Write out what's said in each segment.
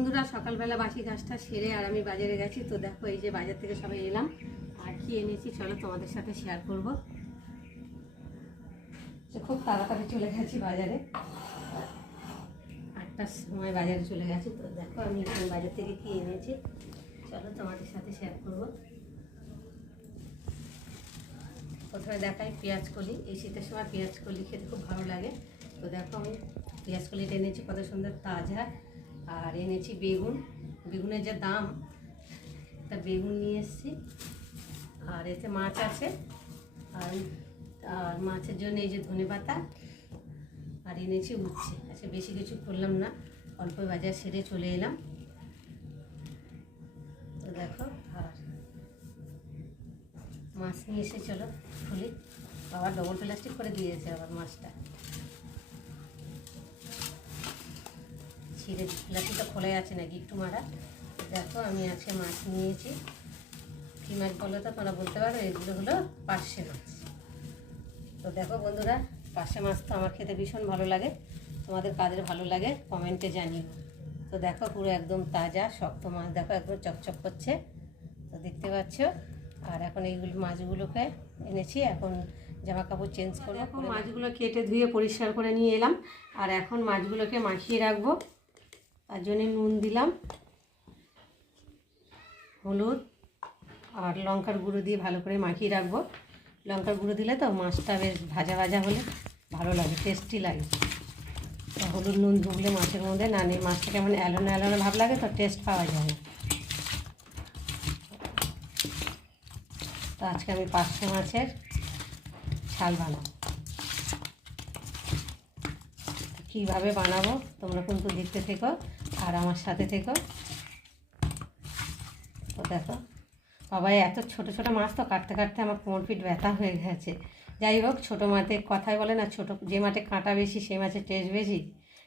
বন্ধুরা, সকালবেলা বাসি কাজটা সেরে আর আমি বাজারে গেছি। তো দেখো, এই যে বাজার থেকে সবাই এলাম আর কি এনেছি চলো তোমাদের সাথে শেয়ার করব। খুব তাড়াতাড়ি চলে গেছি বাজারে, 8টার সময় বাজারে চলে গেছি। তো দেখো আমি এখন বাজার থেকে কি এনেছি চলো তোমাদের সাথে শেয়ার করব। প্রথমে দেখাই পেঁয়াজ কলি। এই শীতের সময় পেঁয়াজ কলি খেতে খুব ভালো লাগে। তো দেখো আমি পেঁয়াজ কলিটা এনেছি, কত সুন্দর তাজা। আর এনেছি বেগুন, বেগুনের যে দাম, তা বেগুন নিয়ে এসেছি। আর এতে মাছ আছে, আর আর মাছের জন্য এই যে ধনেপাতা, আর এনেছি উচ্ছে। আচ্ছা, বেশি কিছু করলাম না, অল্প বাজার সেরে চলে এলাম। তো দেখো, আর মাছ নিয়ে এসে চলো খুলি। আবার ডবল প্লাস্টিক করে দিয়েছে আবার মাছটা, ছিঁড়ে প্লাস্টিকটা খোলাই আছে নাকি একটু মারা। দেখো আমি আজকে মাছ নিয়েছি। কী মাছ বলো তো তোমরা বলতে পারো? এগুলো হলো পার্শে মাছ। তো দেখো বন্ধুরা, পার্শে মাছ তো আমার খেতে ভীষণ ভালো লাগে। তোমাদের কাদের ভালো লাগে কমেন্টে জানিও। তো দেখো পুরো একদম তাজা শক্ত মাছ, দেখো একদম চকচক করছে, তো দেখতে পাচ্ছ। আর এখন এইগুলো মাছগুলোকে এনেছি, এখন জামা কাপড় চেঞ্জ করবো। মাছগুলো কেটে ধুয়ে পরিষ্কার করে নিয়ে এলাম। আর এখন মাছগুলোকে মাখিয়ে রাখবো। তার জন্যে নুন দিলাম, হলুদ আর লঙ্কার গুঁড়ো দিয়ে ভালো করে মাখিয়ে রাখবো। লঙ্কার গুঁড়ো দিলে তো মাছটা বেশ ভাজা ভাজা হলে ভালো লাগে, টেস্টি লাগে। তো হলুদ নুন ঢুকলে মাছের মধ্যে না নিয়ে মাছটা কেমন এলোনো এলোনো ভাব লাগে, তো টেস্ট পাওয়া যায় না। তো আজকে আমি পার্শে মাছের ঝাল বানাবো। কীভাবে বানাবো তোমরা কিন্তু দেখতে থেকো আর আমার সাথে থেকো। তো দেখো বাবা, এত ছোটো ছোটো মাছ তো কাটতে কাটতে আমার কোমর পিঠ ব্যথা হয়ে গেছে। যাই হোক, ছোটো মাছে কথাই বলে না, ছোটো যে মাছে কাঁটা বেশি সেই মাছের টেস্ট বেশি,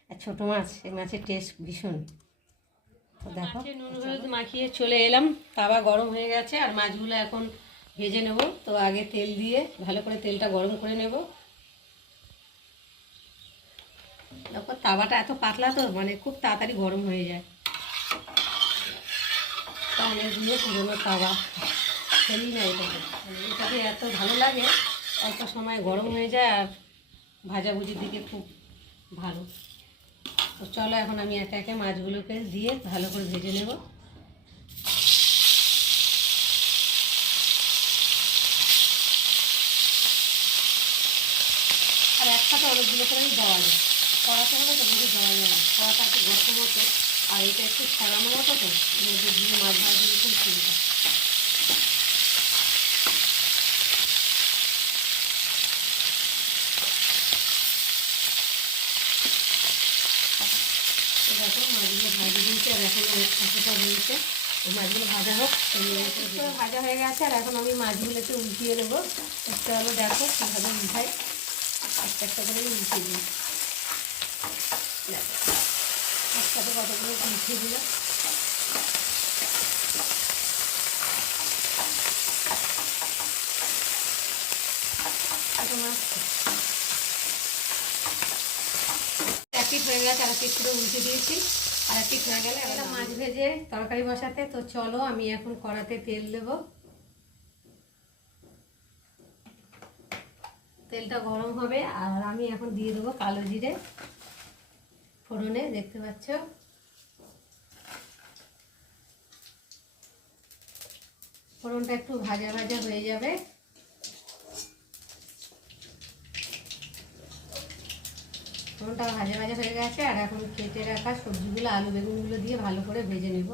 আর ছোটো মাছ সেই মাছের টেস্ট ভীষণ। তো দেখো নুন হলুদ মাখিয়ে চলে এলাম, তাওয়া গরম হয়ে গেছে আর মাছগুলো এখন ভেজে নেব। তো আগে তেল দিয়ে ভালো করে তেলটা গরম করে নেব। দেখো তাওয়াটা এত পাতলা তো মানে খুব তাড়াতাড়ি গরম হয়ে যায়। অনেকগুলো পুরোনো তাওয়া, ফেলি না এটাকে, এটাকে এত ভালো লাগে, অল্প সময় গরম হয়ে যায় আর ভাজাভুজির দিকে খুব ভালো। তো চলো এখন আমি একে একে মাছগুলোকে দিয়ে ভালো করে ভেজে নেব। আর একসাথে অনেকগুলো করেই দেওয়া যায়, কড়াতে হলে তো বেশি দেওয়া যায় না, কড়াটা একটু গর্ত মতো আর এটা একটু ছড়ানো মতো, তো মধ্যে দিয়ে মাছ ভাজি খুব সুবিধা। দেখো মাছগুলো ভাজি দিয়েছে আর এখন এতটা হয়েছে, মাছগুলো ভাজা হোক। ভাজা হয়ে গেছে আর এখন আমি মাছগুলোকে উল্টিয়ে নেবো। একটা হলো দেখো কীভাবে উল্টাই, একটা একটা করে উল্টিয়ে দিই। একসাথে কতগুলো উল্টিয়ে দিলাম। মাছ এক পিঠ হয়ে গেছে, আর এক পিঠ করে উল্টে দিয়েছি, আর এক পিঠ হয়ে গেলে একটা মাছ ভেজে তরকারি বসাতে। তো চলো আমি এখন কড়াতে তেল দেব। তেলটা গরম হবে আর আমি এখন দিয়ে দেবো কালো জিরে ফোড়নে, দেখতে পাচ্ছ। ফোড়নটা একটু ভাজা ভাজা হয়ে যাবে। ফোড়নটা ভাজা ভাজা হয়ে গেছে আর এখন কেটে রাখা সবজিগুলো আলু বেগুনগুলো দিয়ে ভালো করে ভেজে নেব।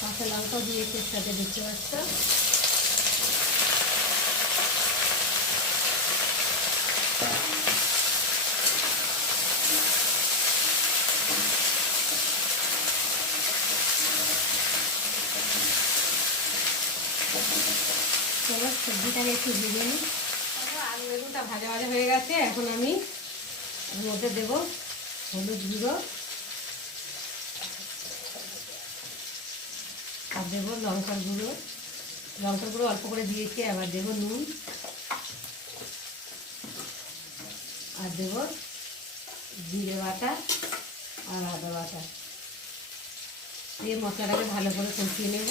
কাঁচা লঙ্কাও দিয়েছি এর সাথে, দেখতে পাচ্ছ। চলো সবজিটাকে একটু ভেজে নিই। আলু বেগুনটা ভাজা ভাজা হয়ে গেছে, এখন আমি এর মধ্যে দেবো হলুদ গুঁড়ো আর দেবো লঙ্কার গুঁড়ো। লঙ্কার গুঁড়ো অল্প করে দিয়েছি, আবার দেবো নুন আর দেবো জিরে বাটা আর আদা বাটা দিয়ে মশলাটাকে ভালো করে কষিয়ে নেব।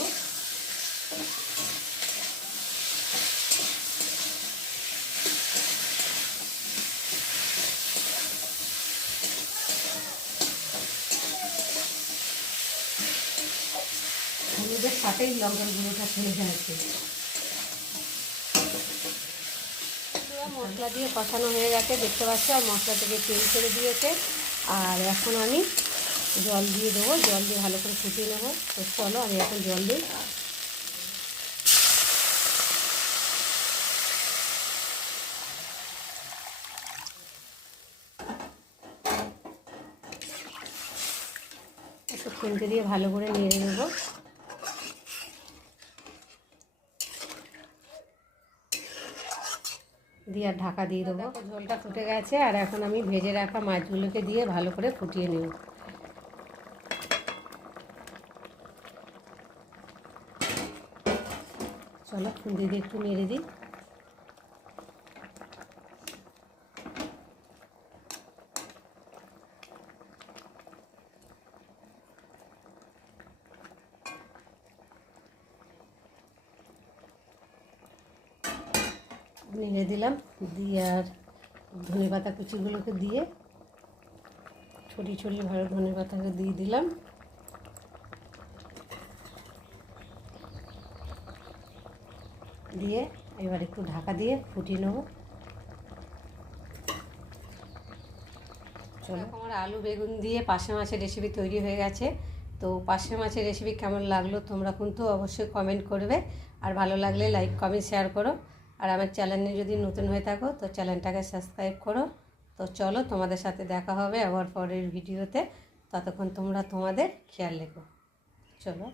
হলুদের সাথেই লঙ্কার গুঁড়োটা চলে যাচ্ছে। মশলা দিয়ে কষানো হয়ে গেছে দেখতে পাচ্ছ, আর মশলা থেকে তেল ছেড়ে দিয়েছে। আর এখন আমি জল দিয়ে দেবো, জল দিয়ে ভালো করে ফুটিয়ে নেবো। তো চলো আমি এখন জল দিই। একটু খুন্তি দিয়ে ভালো করে নেড়ে নেবো। দিয়ে আর ঢাকা দিয়ে দেবো। ঝোলটা ফুটে গেছে, আর এখন আমি ভেজে রাখা মাছগুলোকে দিয়ে ভালো করে ফুটিয়ে নেব। চলো খুন্তি দিয়ে একটু নেড়ে দিই। নেড়ে দিলাম, দিয়ে আর ধনে পাতা কুচিগুলোকে দিয়ে ছড়িয়ে ছড়িয়ে ভালো ধনে পাতাকে দিয়ে দিলাম। দিয়ে এবার একটু ঢাকা দিয়ে ফুটিয়ে নেব। চলো, আমার আলু বেগুন দিয়ে পার্শে মাছের রেসিপি তৈরি হয়ে গেছে। তো পার্শে মাছের রেসিপি কেমন লাগলো তোমরা কিন্তু অবশ্যই কমেন্ট করবে, আর ভালো লাগলে লাইক কমেন্ট শেয়ার করো। আর আমার চ্যানেলে যদি নতুন হয়ে থাকো তো চ্যানেলটাকে সাবস্ক্রাইব করো। তো চলো, তোমাদের সাথে দেখা হবে আবার পরের ভিডিওতে। ততক্ষণ তোমরা তোমাদের খেয়াল রেখো। চলো।